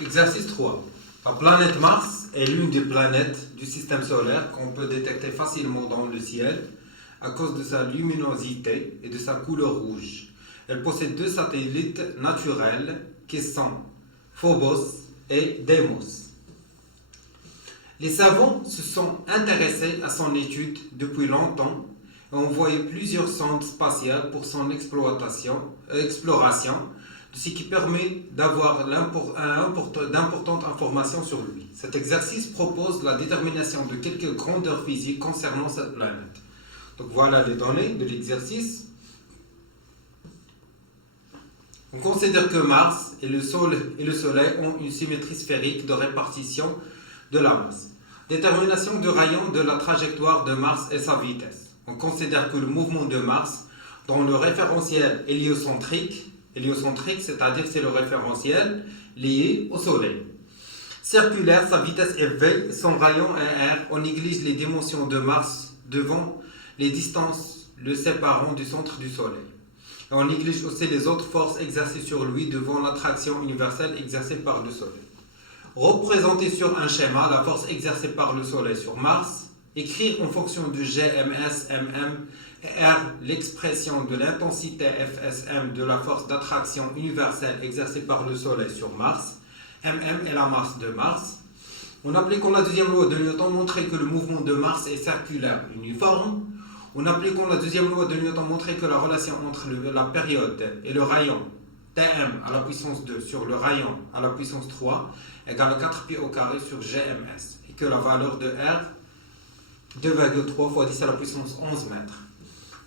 Exercice 3. La planète Mars est l'une des planètes du système solaire qu'on peut détecter facilement dans le ciel à cause de sa luminosité et de sa couleur rouge. Elle possède deux satellites naturels qui sont Phobos et Deimos. Les savants se sont intéressés à son étude depuis longtemps et ont envoyé plusieurs sondes spatiales pour son exploration, ce qui permet d'avoir d'importantes informations sur lui. Cet exercice propose la détermination de quelques grandeurs physiques concernant cette planète. Donc voilà les données de l'exercice. On considère que Mars et le Soleil ont une symétrie sphérique de répartition de la masse. Détermination du rayon de la trajectoire de Mars et sa vitesse. On considère que le mouvement de Mars dans le référentiel héliocentrique, c'est-à-dire c'est le référentiel lié au Soleil. Circulaire, sa vitesse est V et son rayon est R. On néglige les dimensions de Mars devant les distances le séparant du centre du Soleil. Et on néglige aussi les autres forces exercées sur lui devant l'attraction universelle exercée par le Soleil. Représenter sur un schéma la force exercée par le Soleil sur Mars. Écrire en fonction du GMS, MM et R l'expression de l'intensité FSM de la force d'attraction universelle exercée par le Soleil sur Mars. MM est la masse de Mars. En appliquant la deuxième loi de Newton, montrer que le mouvement de Mars est circulaire uniforme. En appliquant la deuxième loi de Newton, montrer que la relation entre la période et le rayon Tm à la puissance 2 sur le rayon à la puissance 3 égale 4 pi au carré sur GMS et que la valeur de R 2,3 fois 10 à la puissance 11 mètres.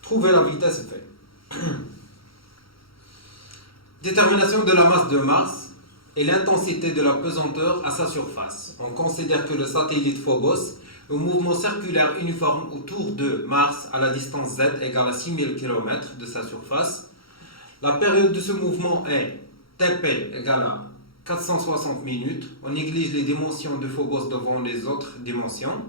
Trouvez la vitesse V. Détermination de la masse de Mars et l'intensité de la pesanteur à sa surface. On considère que le satellite Phobos est un mouvement circulaire uniforme autour de Mars à la distance Z égale à 6000 km de sa surface. La période de ce mouvement est TP égale à 460 minutes. On néglige les dimensions de Phobos devant les autres dimensions.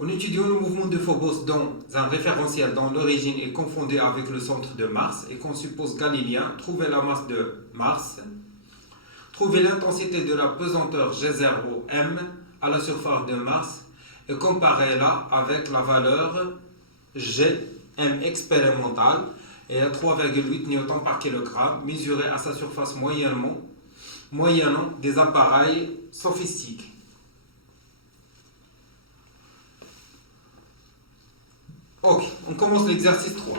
En étudiant le mouvement de Phobos dans un référentiel dont l'origine est confondue avec le centre de Mars et qu'on suppose galiléen, trouvez la masse de Mars. Trouvez l'intensité de la pesanteur G0M à la surface de Mars et comparez-la avec la valeur Gm expérimentale et à 3,8 Newton par kilogramme mesurée à sa surface moyennant des appareils sophistiqués. Ok, on commence l'exercice 3.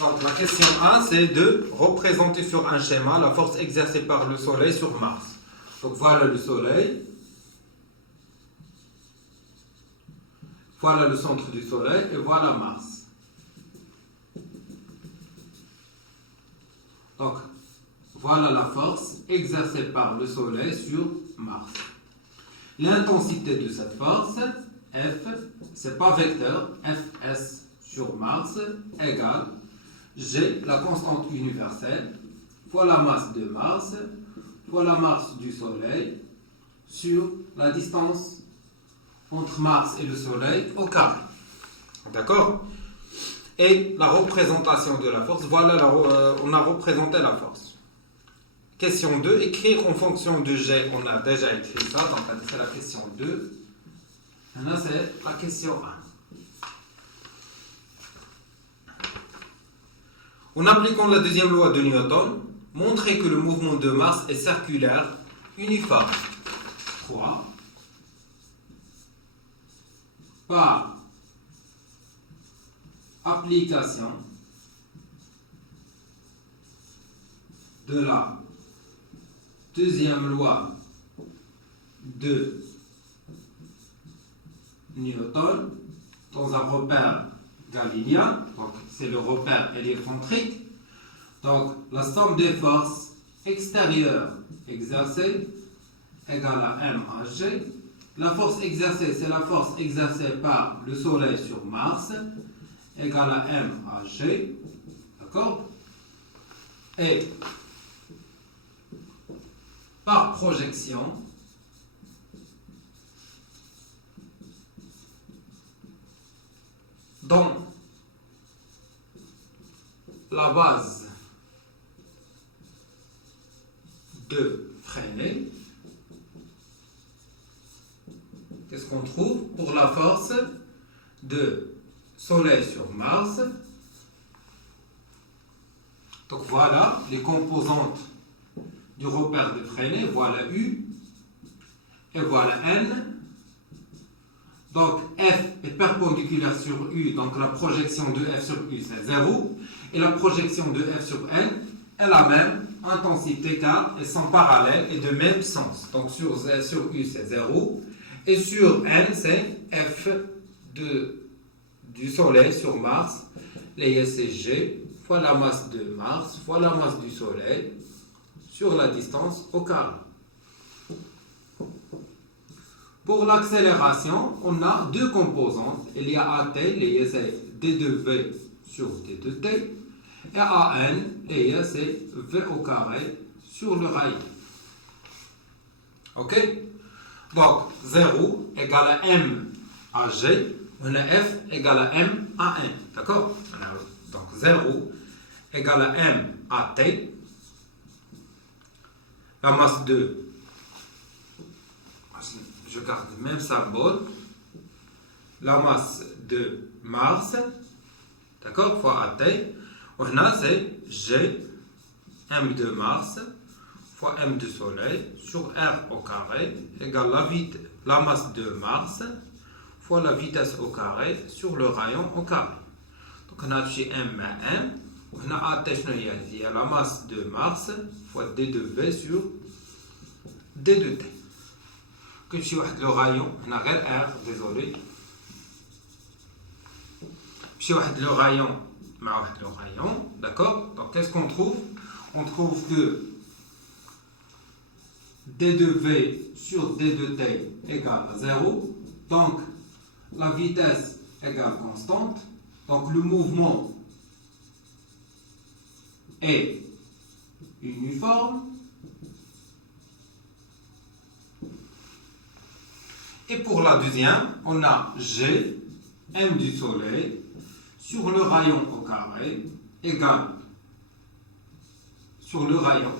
Donc la question 1, c'est de représenter sur un schéma la force exercée par le Soleil sur Mars. Donc voilà le Soleil. Voilà le centre du Soleil et voilà Mars. Donc, voilà la force exercée par le Soleil sur Mars. L'intensité de cette force, F, c'est pas vecteur, Fs sur Mars, égale G, la constante universelle, fois la masse de Mars, fois la masse du Soleil, sur la distance entre Mars et le Soleil au carré. D'accord? Et la représentation de la force, voilà, on a représenté la force. Question 2, écrire en fonction de G, on a déjà écrit ça, donc c'est la question 2. Maintenant c'est la question 1. En appliquant la deuxième loi de Newton, montrer que le mouvement de Mars est circulaire, uniforme. 3. Par application de la deuxième loi de Newton dans un repère galiléen, donc c'est le repère héliocentrique, donc la somme des forces extérieures exercées égale à M à G. La force exercée, c'est la force exercée par le Soleil sur Mars, égale à M à G. D'accord? Et par projection, dans la base de Freinet, qu'est-ce qu'on trouve pour la force de Soleil sur Mars? Donc voilà les composantes du repère de Freinet. Voilà U et voilà N. Donc F est perpendiculaire sur U, donc la projection de F sur U c'est 0. Et la projection de F sur N est la même intensité car elles sont parallèles et de même sens. Donc sur U c'est 0. Et sur N c'est F du Soleil sur Mars, les S et G, fois la masse de Mars, fois la masse du Soleil, sur la distance au carré. Pour l'accélération, on a deux composantes. Il y a AT, les c'est D2V sur D2T, et AN, les c'est V au carré sur le rayon. Ok? Donc, 0 égale à M à G, on a F égale à M à N. D'accord? Donc, 0 égale à M à T, la masse de, je garde le même symbole, la masse de Mars, d'accord, fois AT, on a c'est G, M de Mars, fois M du Soleil, sur R au carré, égale la masse de Mars, fois la vitesse au carré, sur le rayon au carré. Donc on a chez M à M, on a AT, il y a la masse de Mars, fois D2V sur D2T. Que je le rayon, on a R, désolé. Je le rayon, d'accord? Donc qu'est-ce qu'on trouve? On trouve que D2V sur D2T égale à 0. Donc la vitesse égale constante. Donc le mouvement est uniforme. Et pour la deuxième, on a G, M du Soleil, sur le rayon au carré, égale sur le rayon,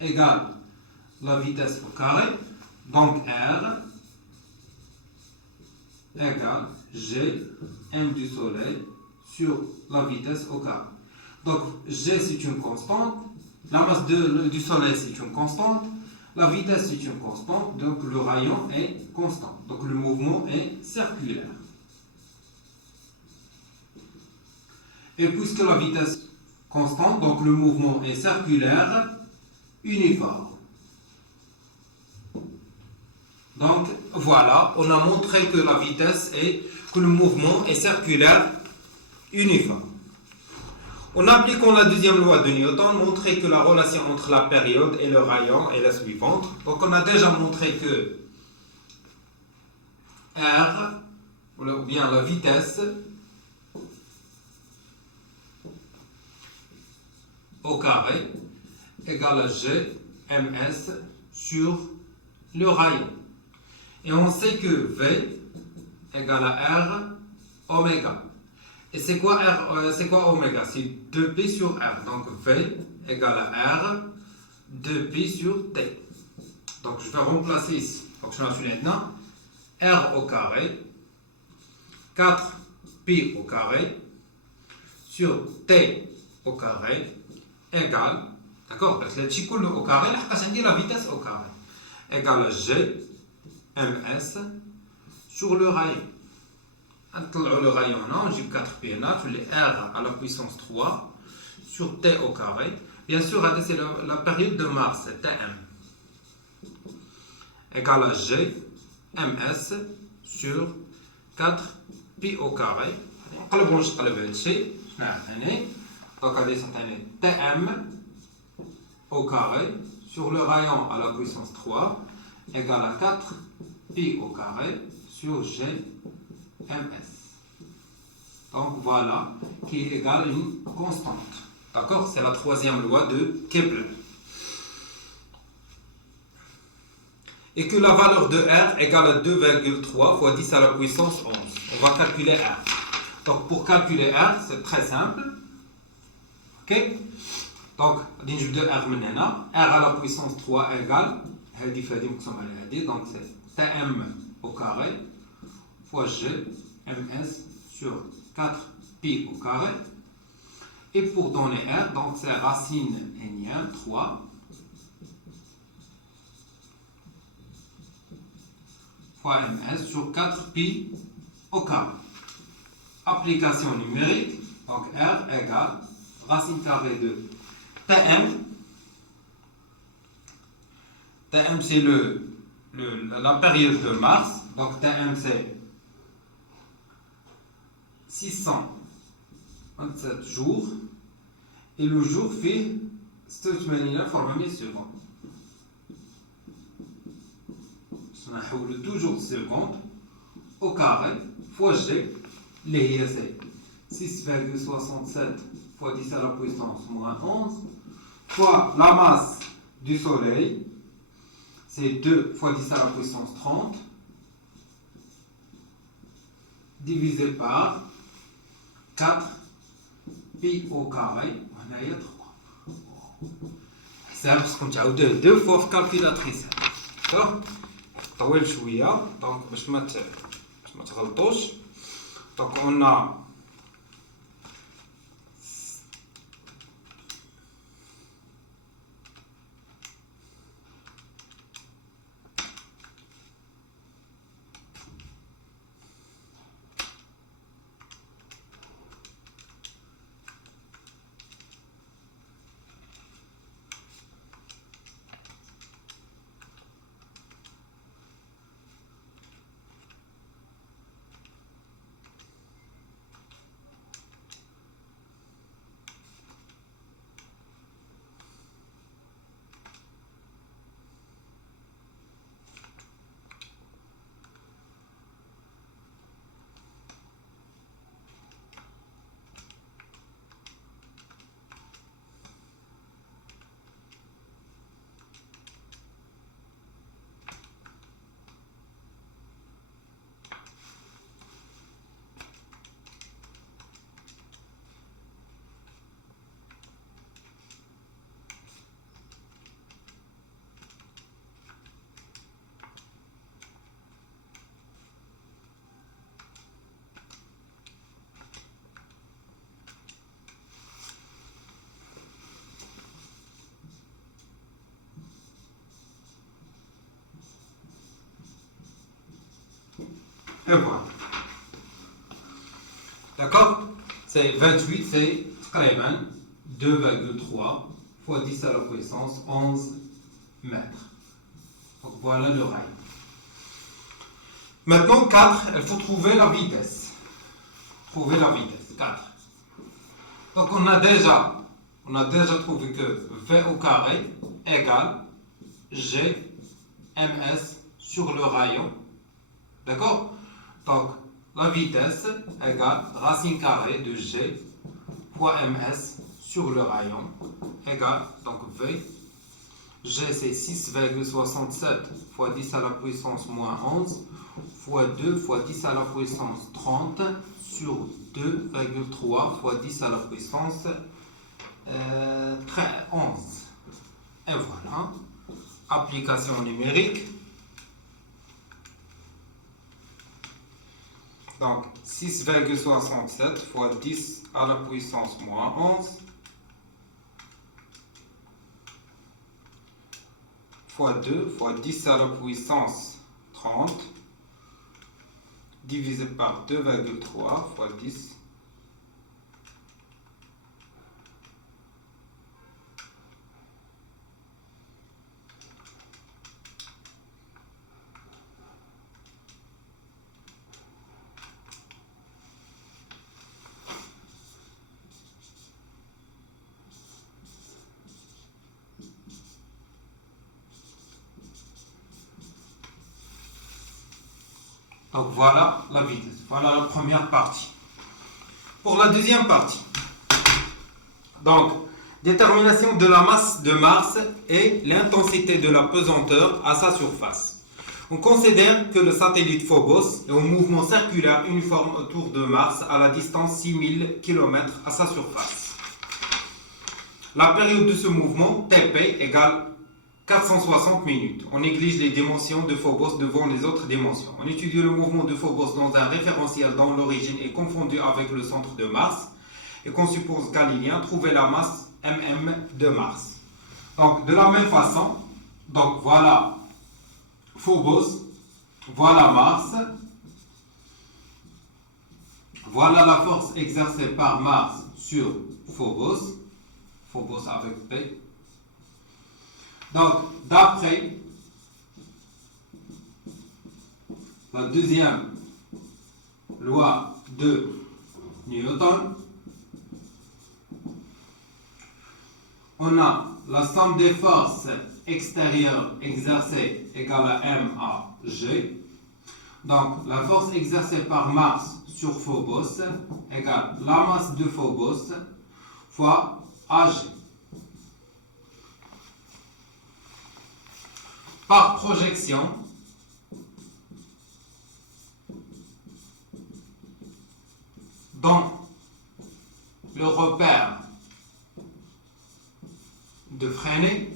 égale la vitesse au carré, donc R égale G, M du Soleil, sur la vitesse au carré. Donc G c'est une constante, la masse du Soleil c'est une constante, la vitesse est une constante, donc le rayon est constant. Donc le mouvement est circulaire. Et puisque la vitesse est constante, donc le mouvement est circulaire, uniforme. Donc voilà, on a montré que la vitesse que le mouvement est circulaire, uniforme. En appliquant la deuxième loi de Newton, montré que la relation entre la période et le rayon est la suivante. Donc on a déjà montré que R, ou bien la vitesse, au carré, égale à G, ms, sur le rayon. Et on sait que V égale à R, oméga. Et c'est quoi oméga? C'est 2pi sur R. Donc V égale à R, 2pi sur T. Donc je vais remplacer ici. Donc je suis maintenant R au carré, 4pi au carré, sur T au carré, égale, d'accord? Parce que le كله au carré, la vitesse au carré, égale à G, ms, sur le rayon. Le rayon, on j'ai 4pi, je R à la puissance 3 sur T au carré. Bien sûr, c'est la période de Mars, c'est Tm. Égale à G, ms, sur 4pi au carré. Donc, Tm au carré sur le rayon à la puissance 3 égale à 4pi au carré sur G, ms. Donc voilà, qui est égal à une constante. D'accord? C'est la troisième loi de Kepler. Et que la valeur de R égale à 2,3 fois 10 à la puissance 11. On va calculer R. Donc pour calculer R, c'est très simple. Ok? Donc, de R maintenant, R à la puissance 3 égale, donc c'est Tm au carré fois G, ms sur 4pi au carré. Et pour donner R, donc c'est racine n 3 fois ms sur 4pi au carré. Application numérique, donc R égale racine carrée de Tm. Tm c'est la période de Mars, donc Tm c'est 627 jours, et le jour fait 480 secondes. On a toujours secondes au carré fois G, les c'est 6,67 fois 10 à la puissance moins 11 fois la masse du Soleil, c'est 2 fois 10 à la puissance 30 divisé par 4 pi au carré, on a 3. C'est parce qu'on a deux fois calculatrice. D'accord? طويل شويه دونك باش ما تغلطوش. دونك on a et voilà. D'accord? C'est 28, c'est 2,3 fois 10 à la puissance 11 mètres. Donc voilà le rayon. Maintenant 4, il faut trouver la vitesse. Trouver la vitesse, 4. Donc on a déjà trouvé que V au carré égale G ms sur le rayon. D'accord? Donc, la vitesse égale racine carrée de G fois ms sur le rayon égale, donc V, G c'est 6,67 fois 10 à la puissance moins 11 fois 2 fois 10 à la puissance 30 sur 2,3 fois 10 à la puissance 11. Et voilà, application numérique. Donc, 6,67 fois 10 à la puissance moins 11 fois 2 fois 10 à la puissance 30 divisé par 2,3 fois 10 . Donc voilà la vitesse, voilà la première partie. Pour la deuxième partie, donc détermination de la masse de Mars et l'intensité de la pesanteur à sa surface. On considère que le satellite Phobos est en mouvement circulaire uniforme autour de Mars à la distance 6000 km à sa surface. La période de ce mouvement, TP, égale 460 minutes. On néglige les dimensions de Phobos devant les autres dimensions. On étudie le mouvement de Phobos dans un référentiel dont l'origine est confondue avec le centre de Mars et qu'on suppose galiléen. Trouver la masse mm de Mars. Donc, de la même façon, donc voilà Phobos, voilà Mars, voilà la force exercée par Mars sur Phobos, Phobos avec P. Donc, d'après la deuxième loi de Newton, on a la somme des forces extérieures exercées égale à M à G. Donc, la force exercée par Mars sur Phobos égale la masse de Phobos fois AG. Par projection, dans le repère de Fresnel,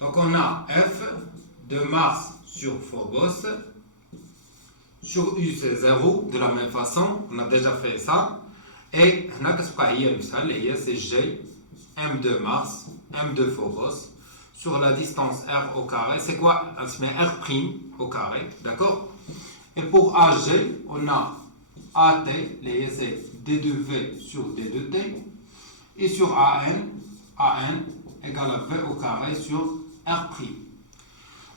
donc on a F de Mars sur Phobos, sur U c'est 0, de la même façon, on a déjà fait ça, et c'est G, M de Mars, M de Phobos, sur la distance R au carré, c'est quoi? C'est R' au carré, d'accord? Et pour AG, on a AT, c'est D de V sur D de T, et sur AN, AN égale à V au carré sur R'.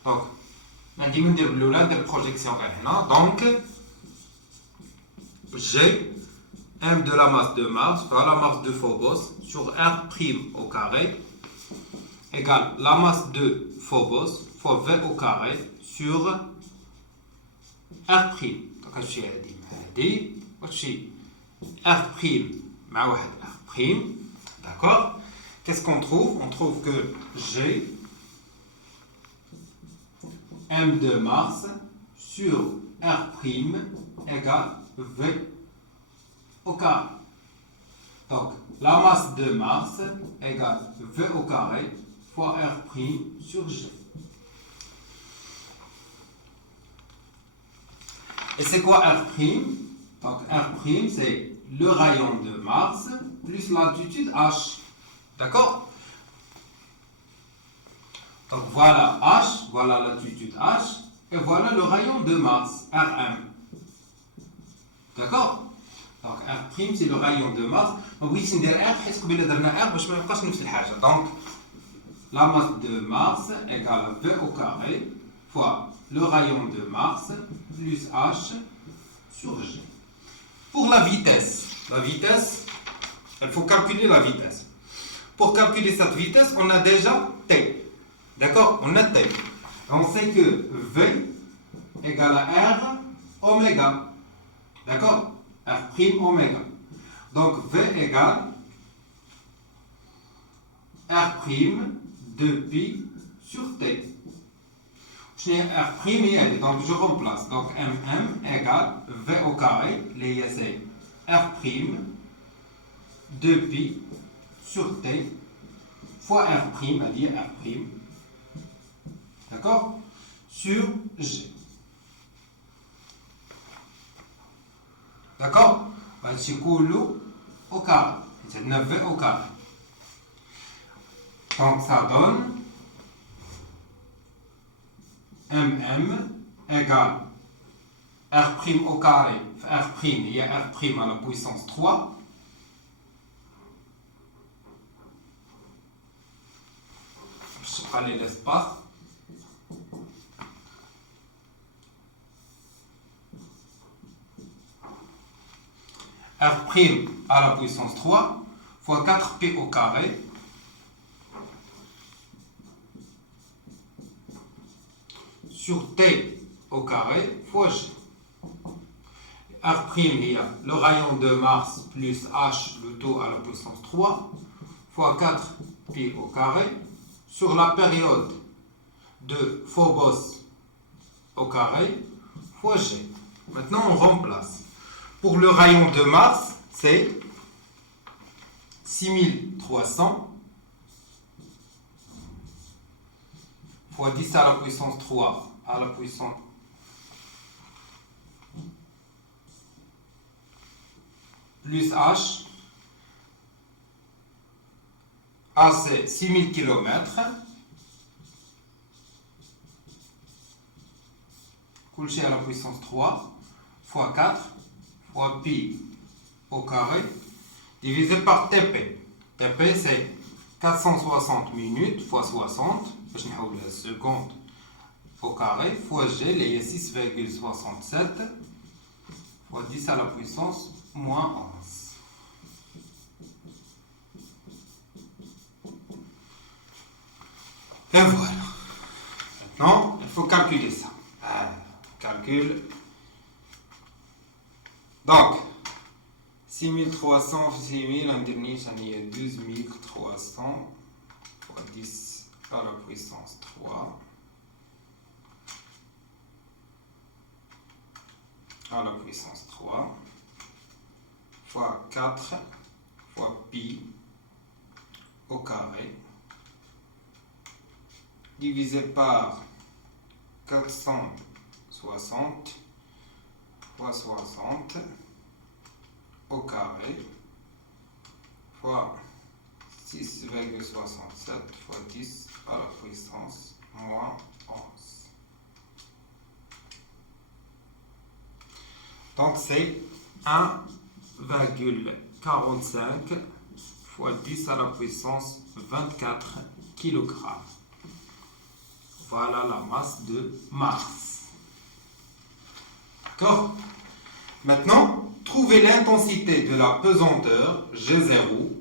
Donc, on a dit la projection là. Donc, G, M de la masse de Mars, fois la masse de Phobos, sur R' au carré, égale la masse de Phobos, fois V au carré, sur R'. Donc, je vais R' مع واحد R'. D'accord? Qu'est-ce qu'on trouve? On trouve que G, M de Mars sur R' égale V au carré. Donc, la masse de Mars égale V au carré fois R' sur G. Et c'est quoi R'? Donc, R' c'est le rayon de Mars plus l'altitude H. D'accord? Donc, voilà H, voilà l'altitude H, et voilà le rayon de Mars, Rm. D'accord? Donc, R' c'est le rayon de Mars. Donc, oui, c'est R, parce que nous avons R, mais donc, la masse de Mars égale à V au carré fois le rayon de Mars plus H sur G. Pour la vitesse, il faut calculer la vitesse. Pour calculer cette vitesse, on a déjà T. D'accord? On a T. On sait que V égale à R oméga. D'accord? R' oméga. Donc V égale R' de pi sur T. R', donc je remplace. Donc mm égale V au carré, c'est R' de pi sur T fois R', c'est-à-dire R', d'accord, sur G. D'accord? C'est au carré, c'est 9V au carré. Donc ça donne mm égale R' au carré, R', il y a R' à la puissance 3. Je prends l'espace. R' à la puissance 3 fois 4p au carré sur T au carré fois G. R', il y a le rayon de Mars plus H, le tout à la puissance 3, fois 4pi au carré sur la période de phobos au carré fois G. Maintenant, on remplace. Pour le rayon de Mars, c'est 6300 fois 10 à la puissance 3 à la puissance plus H. A, c'est 6000 km. Couché à la puissance 3 fois 4 fois pi au carré divisé par TP. TP, c'est 460 minutes fois 60, je vais la seconde au carré, fois G, il y a 6,67 fois 10 à la puissance moins 11. Et voilà. Maintenant, il faut calculer ça. Calcul. Donc, 6300 fois 6000, on dirait 12300 fois 10 à la puissance 3 à la puissance 3 fois 4 fois pi au carré divisé par 460 fois 60 au carré fois 6,67 fois 10 à la puissance moins 11. Donc c'est 1,45 fois 10 à la puissance 24 kg. Voilà la masse de Mars. D'accord? Maintenant, trouvez l'intensité de la pesanteur G0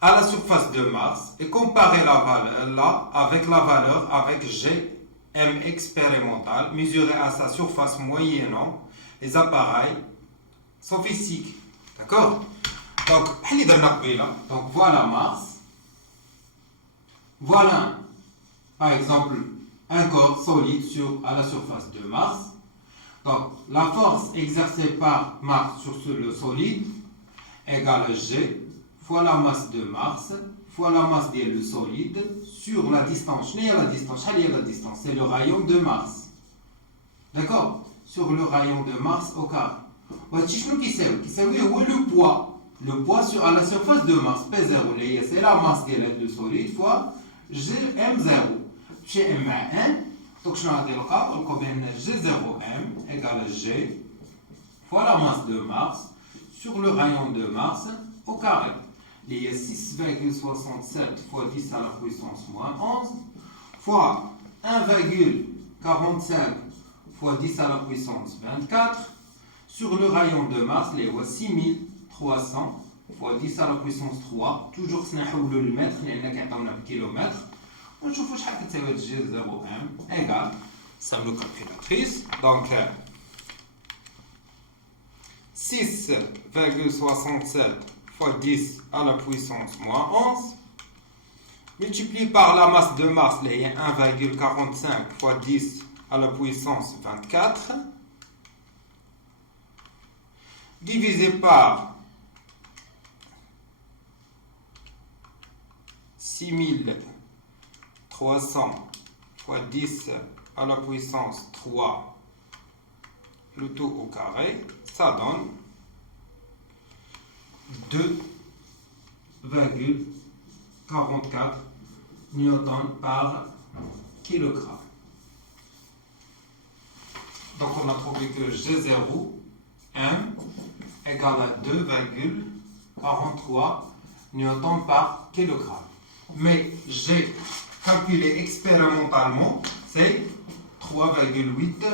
à la surface de Mars et comparez la valeur là avec la valeur avec Gm expérimental mesuré à sa surface moyennant les appareils sophistiqués. D'accord? Donc voilà Mars. Voilà par exemple un corps solide à la surface de Mars. Donc, la force exercée par Mars sur le solide égale G fois la masse de Mars fois la masse du solide sur la distance. La distance, c'est le rayon de Mars. D'accord? Sur le rayon de Mars au carré. Le poids. Le poids à la surface de Mars, P0, c'est la masse du solide fois Gm0. Gm1. Donc, je vais dire que G0M égale G fois la masse de Mars sur le rayon de Mars au carré. Il y a 6,67 fois 10 à la puissance moins 11 fois 1,45 fois 10 à la puissance 24 sur le rayon de Mars, il y a 6300 fois 10 à la puissance 3. Toujours, ce n'est pas le mètre, il y a un kilomètre. On va voir ce que G0M égale, ça me calculatrice. Donc, 6,67 fois 10 à la puissance moins 11, multiplié par la masse de Mars, il y a 1,45 fois 10 à la puissance 24, divisé par 6300 fois 10 à la puissance 3, le tout au carré, ça donne 2,44 newtons par kilogramme. Donc on a trouvé que G0 M égale à 2,43 newtons par kilogramme. Mais j'ai calculé expérimentalement, c'est 3,8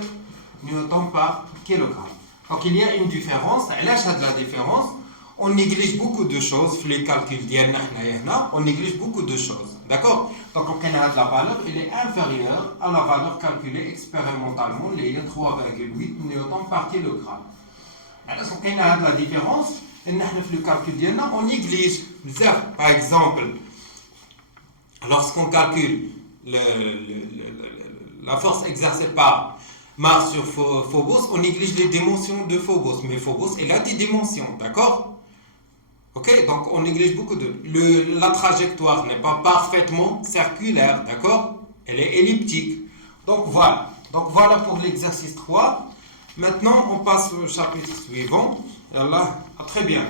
newtons par kilogramme. Donc il y a une différence. À l'achat de la différence, on néglige beaucoup de choses. Les calculs on néglige beaucoup de choses. D'accord? Donc on a la valeur, elle est inférieure à la valeur calculée expérimentalement, il y a 3,8 newtons par kilogramme. Alors on a la différence, le calcul on néglige. Par exemple, lorsqu'on calcule la force exercée par Mars sur Phobos, on néglige les dimensions de Phobos. Mais Phobos, elle a des dimensions, d'accord? Ok, donc on néglige beaucoup de... la trajectoire n'est pas parfaitement circulaire, d'accord? Elle est elliptique. Donc voilà. Donc voilà pour l'exercice 3. Maintenant, on passe au chapitre suivant. Allah, à très bien.